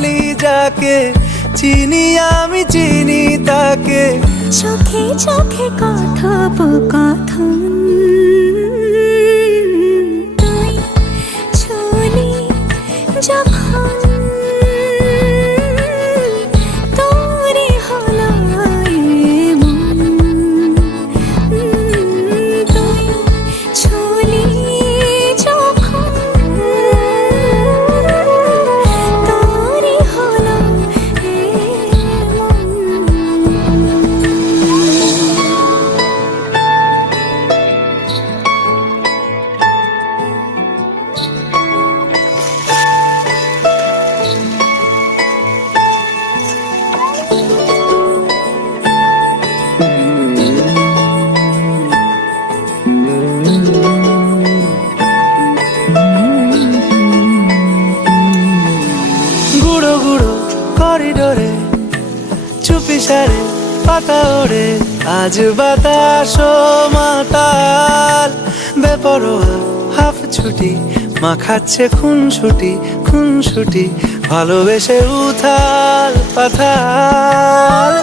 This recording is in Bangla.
বলি যাকে, চিনি আমি চিনি তাকে। চোখে চোখে কথোপকথন, তুই ছুলি যখন তোরে হলো এমন, তুই ছুলি যখন তোরে হলো এমন। গুঁড়ো গুঁড়ো করিডোরে চুপি সারে পাতা ওড়ে, আজ বাতাস মাতাল বেপরোয়া হাফ ছুটি, মাখাচ্ছে খুনসুটি ভালোবেসে উথাল পাথাল।